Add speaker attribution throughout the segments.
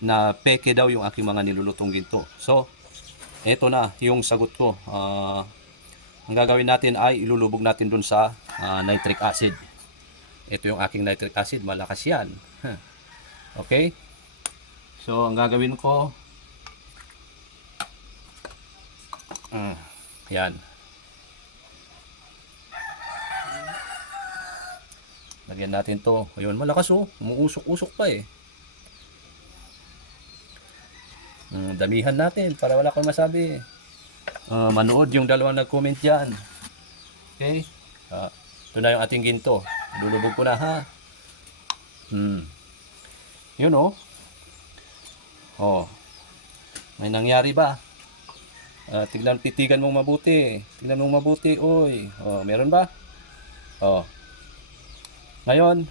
Speaker 1: na peke daw yung aking mga nilulutong ginto. So, eto na yung sagot ko. Ah, ang gagawin natin ay ilulubog natin dun sa ah, nitric acid. Ito yung aking nitric acid, malakas yan. Okay? So, ang gagawin ko, ah, yan. Lagyan natin to. Ayun, malakas oh. Umuusok-usok pa eh. Mm, damihan natin para wala kang masabi. Ah, manood yung dalawang nag-comment dyan. Okay? Ah, ito na yung ating ginto. Lulubog ko na ha. Hmm. Yun oh. Oh. May nangyari ba? Ah, tignan, titigan mong mabuti. Tignan mong mabuti, oy. Oh, meron ba? Oh. Ngayon,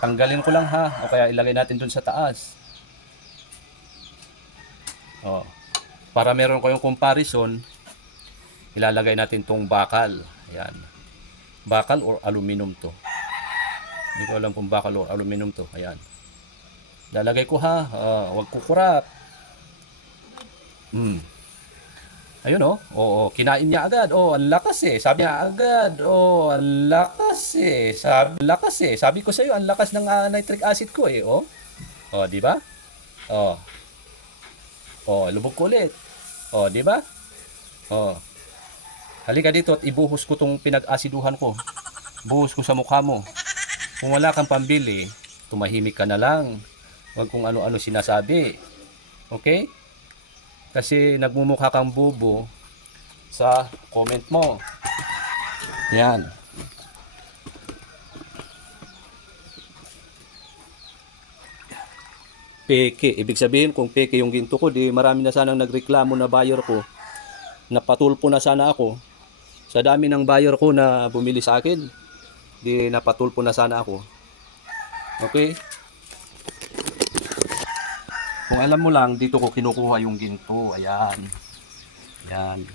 Speaker 1: tanggalin ko lang ha. O kaya ilagay natin dun sa taas. Oh. Para meron kayong comparison, ilalagay natin tong bakal. Ayan. Bakal or aluminum to. Hindi ko alam kung bakal or aluminum to. Ayan. Lalagay ko ha. Ah, wag kukurap. Hmm. Ayun oh. Oo, kinain niya agad. Oh, ang lakas eh. Sabi niya agad. Oh, ang lakas eh. Sabi, lakas eh. Sabi ko sa iyo, ang lakas ng ah, nitric acid ko eh. Oh. Oh, di ba? Oh. Oh, lubog ko ulit. Oh, di ba? Oh. Halika dito at ibuhos ko tong pinag-asiduhan ko. Buhos ko sa mukha mo. Kung wala kang pambili, tumahimik ka na lang. Huwag kung ano-ano sinasabi. Okay? Kasi nagmumukha kang bubo sa comment mo. Yan. Peke. Ibig sabihin, kung peke yung ginto ko, di marami na sanang nagreklamo na buyer ko. Napatulpo na sana ako. Sa dami ng buyer ko na bumili sa akin, di napatulpo na sana ako. Okay? Kung alam mo lang, dito ko kinukuha yung ginto. Ayan. Ayan.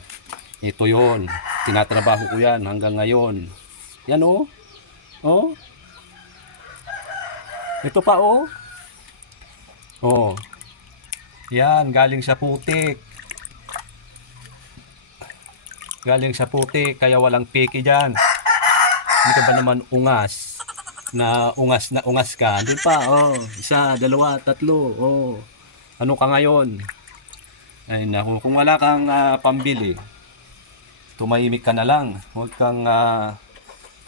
Speaker 1: Ito yon. Tinatrabaho ko yan hanggang ngayon. Yan oh. Oh. Ito pa oh. Oh. Yan, galing sa putik. Galing sa putik, kaya walang piki dyan. Hindi ka ba naman ungas? Na ungas na ungas ka. Doon pa, oh. Isa, dalawa, tatlo, oh. Ano ka ngayon? Ay naku, kung wala kang ah, pambili, tumahimik ka na lang. Huwag kang ah,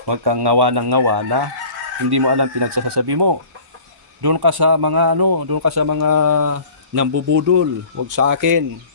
Speaker 1: huwag kang ngawa ng ngawa na hindi mo alam pinagsasabi mo. Doon ka sa mga ano, doon ka sa mga nambubudol. Huwag sa akin.